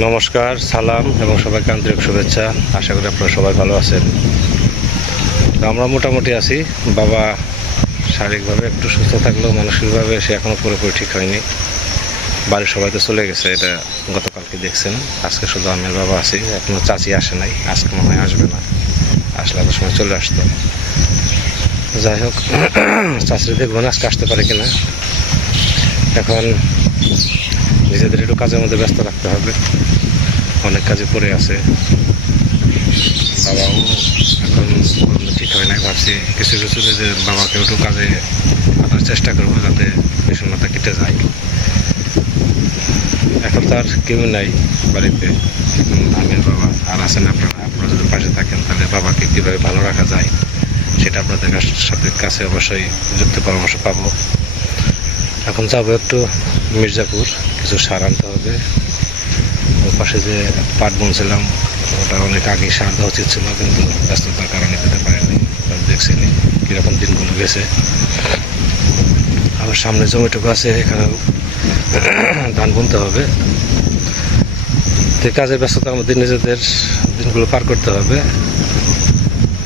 নমস্কার, সালাম এবং সবাইকে আন্তরিক শুভেচ্ছা। আশা করি আপনারা সবাই ভালো আছেন। তো আমরা মোটামুটি আছি। বাবা শারীরিকভাবে একটু সুস্থ থাকলেও মানসিকভাবে সে এখনও পুরোপুরি ঠিক হয়নি। বাড়ির সবাই তো চলে গেছে, এটা গতকালকে দেখছেন। আজকে শুধু আমি আর বাবা আছি, এখনও চাচি আসে নাই, আজকে মনে হয় আসবে না, আসলে এত সময় চলে আসতো। যাই হোক, চাচির দেখবেন আজকে আসতে পারে কিনা। এখন নিজেদের একটু কাজের মধ্যে ব্যস্ত রাখতে হবে, অনেক কাজে পড়ে আছে। বাবাও এখন ঠিক হয় নাই, ভাবছি কিছু কিছু যে বাবাকে একটু কাজে আনার চেষ্টা করবো যাতে বিষণ্ণতা কেটে যায়। এখন তার কেউ নাই বাড়িতে, আমি বাবা আর আছেন আপনারা যদি পাশে থাকেন তাহলে বাবাকে কীভাবে ভালো রাখা যায় সেটা আপনাদের সাথে কাছে অবশ্যই যুক্ত পরামর্শ পাবো। এখন যাবো একটু মির্জাপুর, কিছু সার আনতে হবে। ওর পাশে যে পাট বুনছিলাম ওটা অনেক আগে সার দেওয়া উচিত ছিল, কিন্তু ব্যস্ততার কারণে দিতে পারিনি। দেখছিনি কীরকম দিনগুলো গেছে। আবার সামনে জমিটুকু আছে, এখানেও ধান বুনতে হবে। তো কাজের ব্যস্ততার মধ্যে নিজেদের দিনগুলো পার করতে হবে।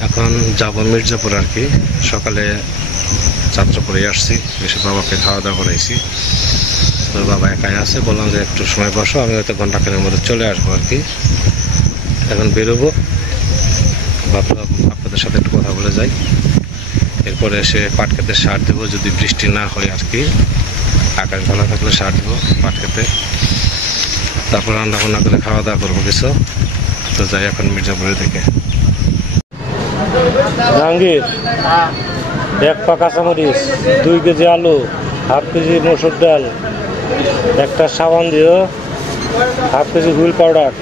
এখন যাবো মির্জাপুর আর কি। সকালে যাত্রা করে আসছি, এসে বাবাকে খাওয়া দাওয়া করাইছি। তো বাবা একাই আছে, বললাম যে একটু সময় বসো, আমি হয়তো ঘন্টাখানেকের মধ্যে চলে আসবো আর কি। এখন বেরোবো, ভাবলাম আপনাদের সাথে একটু কথা বলে যাই। এরপরে এসে পাট খেতে সার দেবো, যদি বৃষ্টি না হয় আর কি। আকাশ ভালো থাকলে সার দেবো পাট খেতে, তারপর রান্না বান্না করে খাওয়া দাওয়া করবো কিছু। তো যাই এখন মির্জাপুরের দিকে। জাহাঙ্গীর, 1 পা কাঁচামরিচ, 2 কেজি আলু, 1/2 কেজি মসুর ডাল, একটা সাবান দিও, 1/2 কেজি হুইল পাউডার।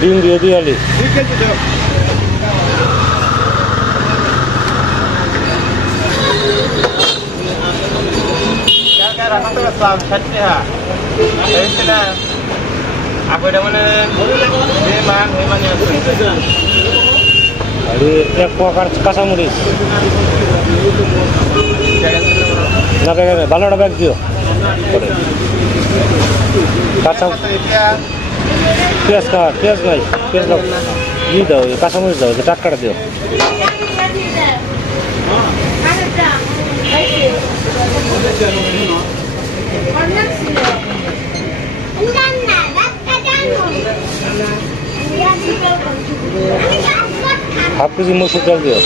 ডিম দিয়ে দিয়ালি। আর 1 পা কাঁচামরিচ না, ভালোটা ব্যাগ দিও। কাঁচা পেঁয়াজ নাই, পেঁয়াজ দাও, দিয়ে দাও, কাঁচামরিচ দাও, টাটকাটা দিও। হাফ কেজি মসুর ডাল দিও।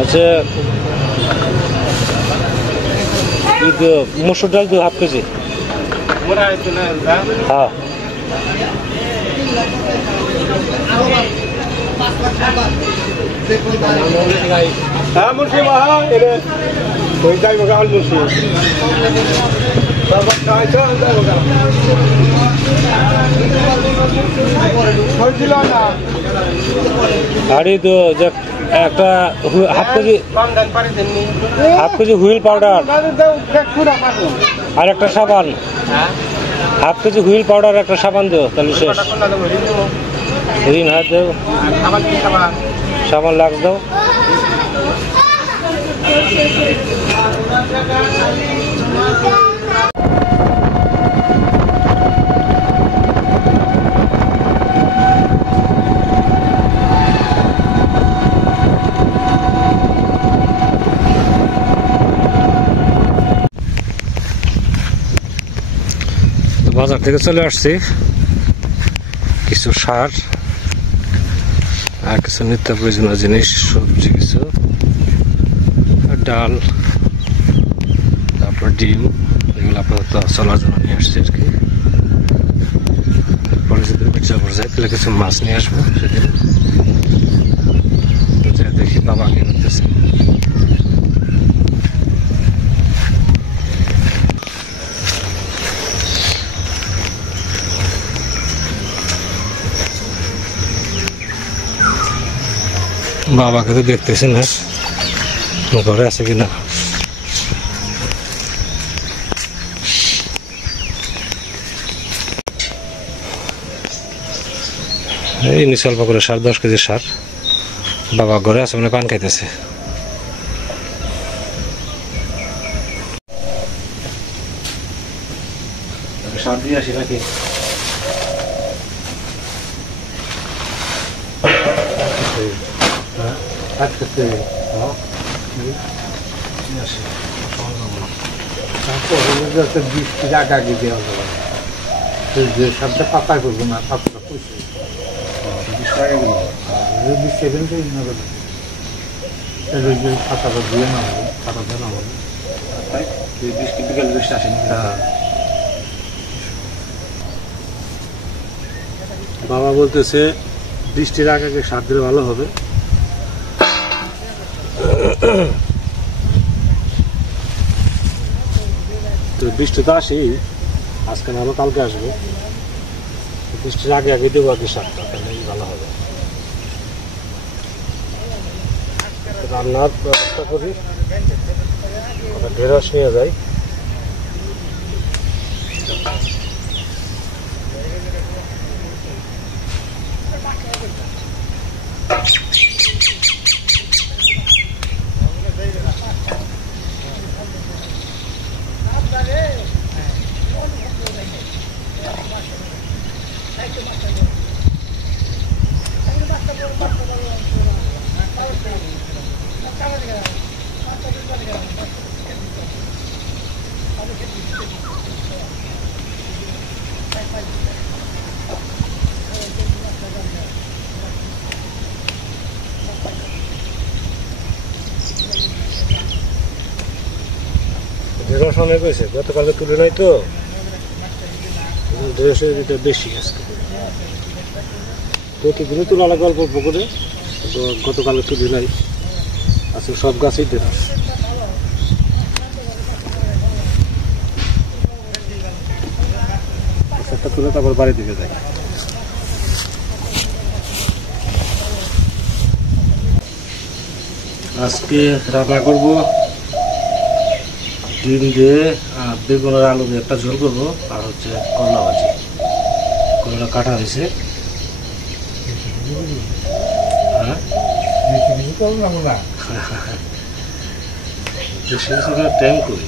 আচ্ছা, মসুর ডাল দিও 1/2 কেজি। হ্যাঁ, তো একটা 1/2 কেজি হুইল পাউডার আর একটা সাবান। 1/2 কেজি হুইল পাউডার, একটা সাবান দিও, তাহলে শেষ। ঋণ হাত দাও, সাবান লাক্স দাও। বাজার থেকে চলে আসছি, কিছু সার আর কিছু নিত্য প্রয়োজনীয় জিনিস, সবজি কিছু, ডাল, তারপর ডিম, এগুলো আপাতত চলার জন্য নিয়ে আসছি আর কি। পরে যদি মির্জাপুর যাই তাহলে কিছু মাছ নিয়ে আসবো সেদিন। দেখি বাবা কি করতেছে। বাবাকে তো দেখতেছি না। ঘরে আছে কিনা। এই নিচে অল্প করে সার, 10 কেজি সার। বাবা ঘরে আছে মানে পান খাইতেছে। সার দিয়ে আসি নাকি? সারটা পাতায় করবো না, পাতা পুষি 20 সেকেন্ড পাতাটা দিয়ে না হবে, পাতা দিয়ে না হবে। বিকেল 20টা আসেনি। বাবা বলতেছে বৃষ্টির আগে আগে সার দিলে ভালো হবে। তো বৃষ্টি তো আসেই, আজকে না হলো কালকে আসবে। বৃষ্টির আগে আগে দেবো আর কি সারটা, তাহলেই ভালো হবে। রান্নার ব্যবস্থা করি, ঢেঁড়স নিয়ে যাই। ঢেঁড়স অনেক হয়েছে, গতকালে তুলে নাই তো, ঢেঁড়সের এটা বেশি আজকে। প্রতিদিনই তোলা লাগে অল্প অল্প করে, গতকালে তুলে নাই। আজকে সব গাছেই ঢেঁড়স। একটা তুলে তারপর বাড়ি দিকে যাই। আজকে রান্না করব ডিম দিয়ে আর বেগুনের আলু দিয়ে একটা ঝোল করবো, আর হচ্ছে করলা ভাজি। করলা কাটা হয়েছে। টাইম করি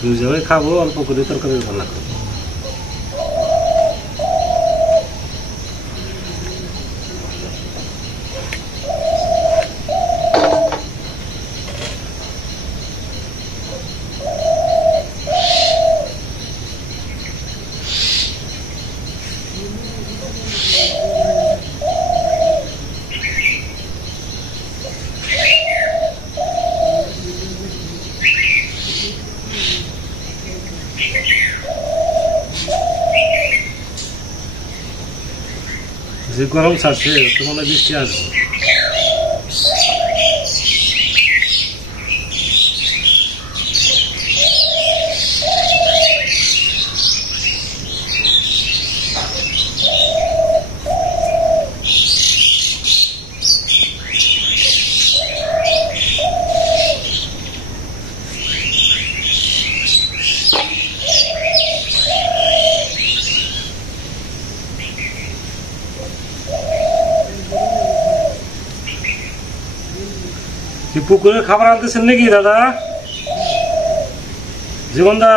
দুই জায়গায় খাবো, অল্প করে তরকারি রান্না করবো। যে গরম ছাড়ছে তো মনে বৃষ্টি আসবে। পুকুরে খাবার আনতেছেন নাকি দাদা? জীবনদা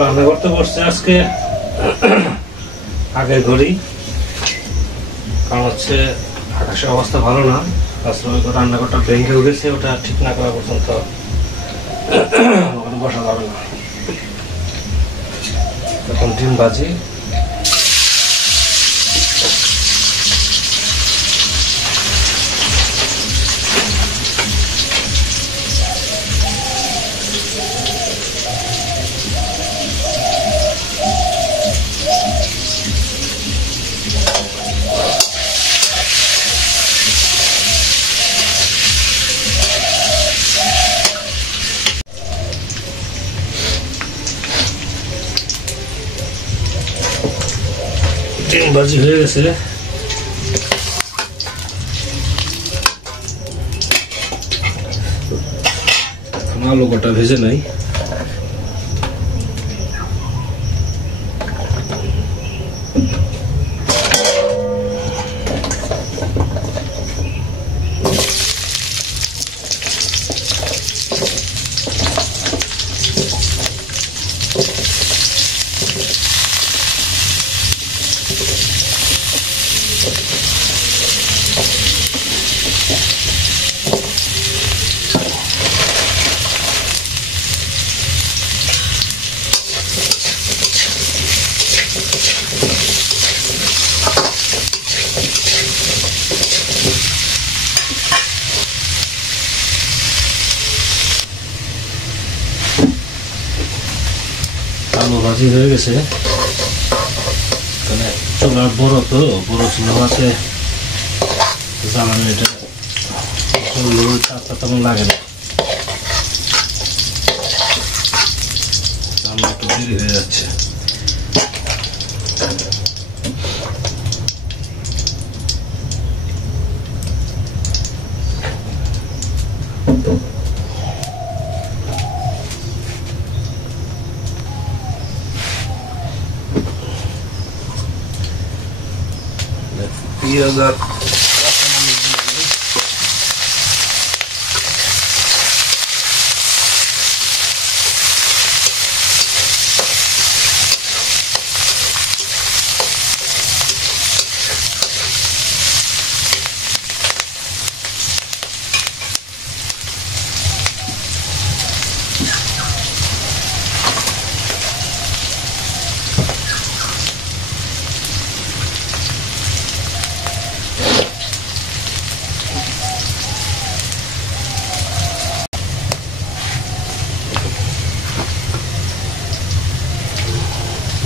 রান্না করতে বসছে আজকে আগে ঘড়ি, কারণ হচ্ছে আকাশের অবস্থা ভালো না। আসলে রান্নাঘরটা ভেঙে গেছে, ওটা ঠিক না করা পর্যন্ত ওখানে বসা যাবে না। এখন ডিম ভাজি, ডিম ভাজি হয়ে গেছে। আলু কটা ভেজে নাই। আলু ভাজি হয়ে গেছে। চুলার বড় তো, বড় চুলা আছে জ্বালানি, এটা চারটা তেমন লাগে না, রান্না একটু দেরি হয়ে যাচ্ছে। পেঁয়াজ আর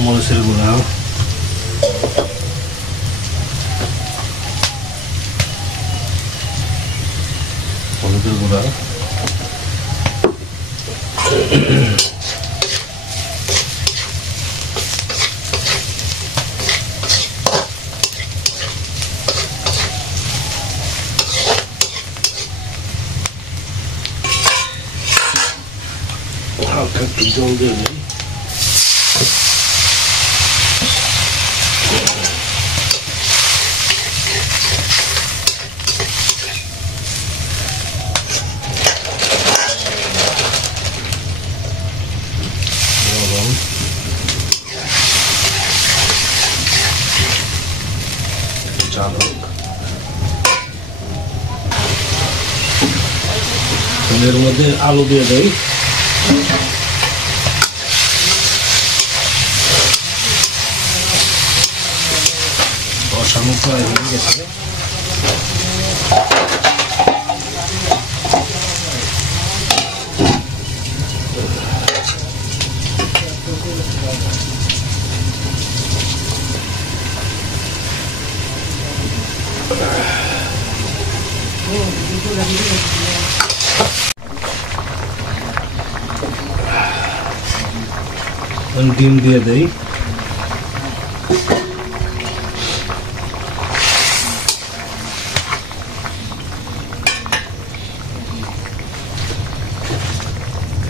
মরিচের গুঁড়া, হলুদের গুঁড়া, হালকা একটু জল দিয়ে দিই। এর মধ্যে আলু দিয়ে দেই। বসানো প্রায় হয়ে গেছে। ডিম দিয়ে দেই।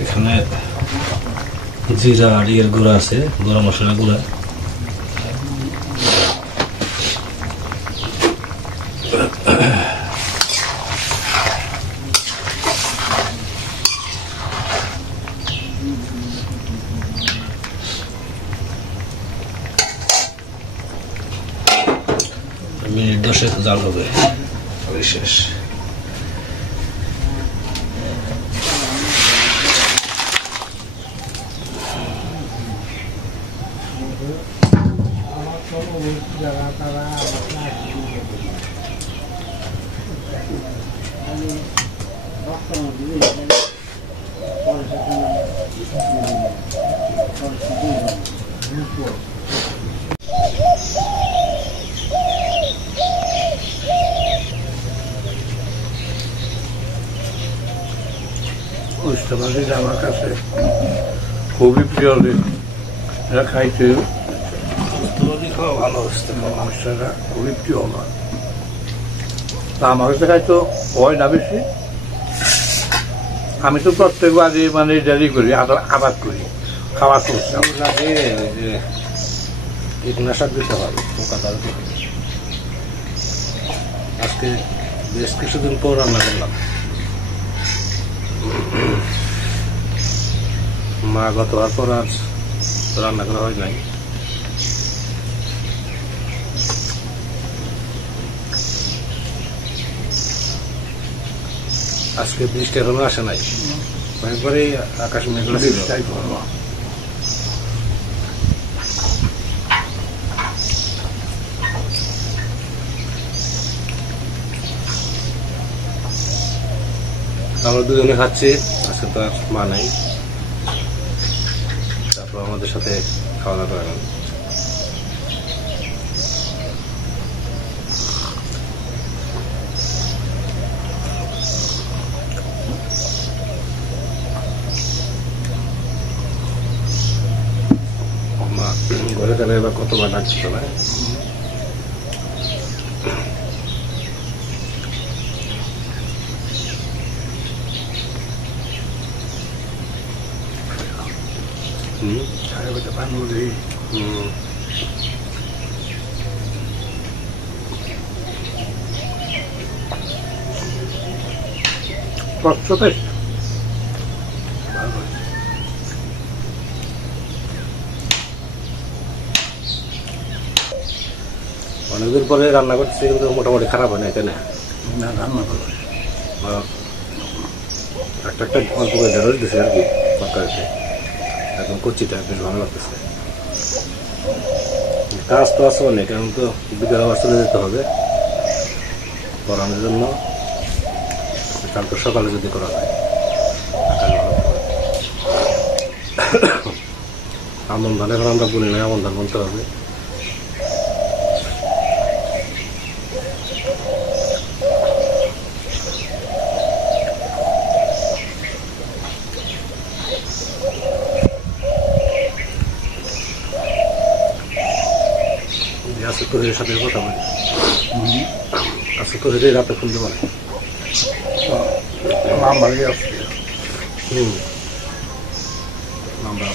এখানে জিরা আর ইয়ের গুঁড়া আছে, গরম মশলা গুঁড়া। মিনিট 10 জাল হবে, শেষ। উস্তাবাদীটা আমার কাছে খুবই প্রিয় দিন, এরা খাইতে খাওয়া ভালো হচ্ছে। মানুষটা খুবই প্রিয় আমার। তা আমার কাছে খাইতো হয় না বেশি। আমি তো প্রত্যেকবারই মানে ডেলি করি, আবাদ করি, খাওয়া করতাম। কীটনাশক দিতে হবে, পোকা ধরতে হবে। আজকে বেশ কিছুদিন পর রান্না করলাম। মা গত হওয়ার পর আর রান্না করা হয় নাই। আজকে বৃষ্টি এখনো আসে নাই, একবারে আকাশ মেঘলা ছিল। আমরা দুজনে খাচ্ছি, আজকে তো আর মা নাই। তারপর আমাদের সাথে খাওয়া দাওয়া করেন। মা ঘরে গেলে এবার কতবার ডাকছিল না। অনেকদিন পরে রান্না করছি, কিন্তু মোটামুটি খারাপ হয় না, তাই না? রান্না করো একটা একটা অল্প করে ঢেঁড়স দিছে আর কি তরকারিতে, একদম কচিটা বেশ ভালো লাগতেছে। কাজ তো আছে অনেক, এখন তো বিকেল আবার চলে যেতে হবে পড়ানোর জন্য। কালকে সকালে যদি করা যায় আমন ধান, এখন আমরা বলি না, আমন ধান বলতে হবে। আসিফ কোহেলির সাথে কথা বলি, আসিফ কোহেলি রাতে খুলতে পারে। আমরা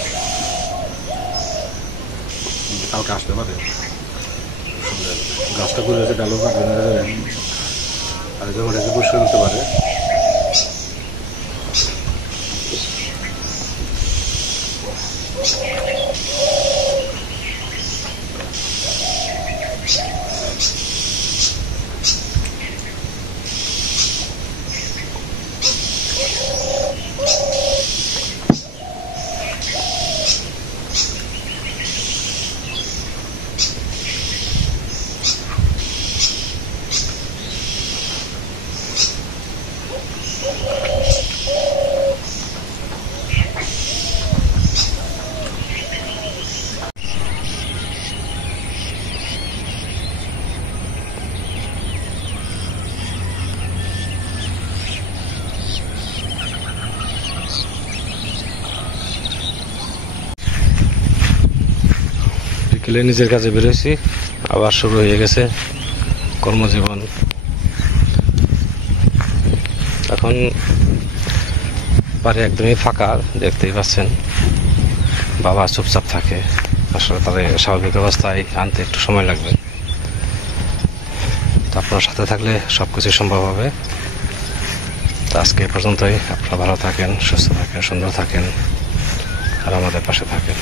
কালকে আসতে পারে। গাছটা করে আছে, ডালও কাটবে না, আর জমাটা পরিষ্কার করতে পারে। বিকেলে নিজের কাজে বেরোয়েছি, আবার শুরু হয়ে গেছে কর্মজীবন। এখন বাড়ি একদমই ফাঁকা, দেখতেই পাচ্ছেন। বাবা চুপচাপ থাকে, আসলে তাদের স্বাভাবিক অবস্থায় আনতে একটু সময় লাগবে। তো আপনার সাথে থাকলে সব কিছুই সম্ভব হবে। তো আজকে এ পর্যন্তই। আপনারা ভালো থাকেন, সুস্থ থাকেন, সুন্দর থাকেন, আর আমাদের পাশে থাকেন।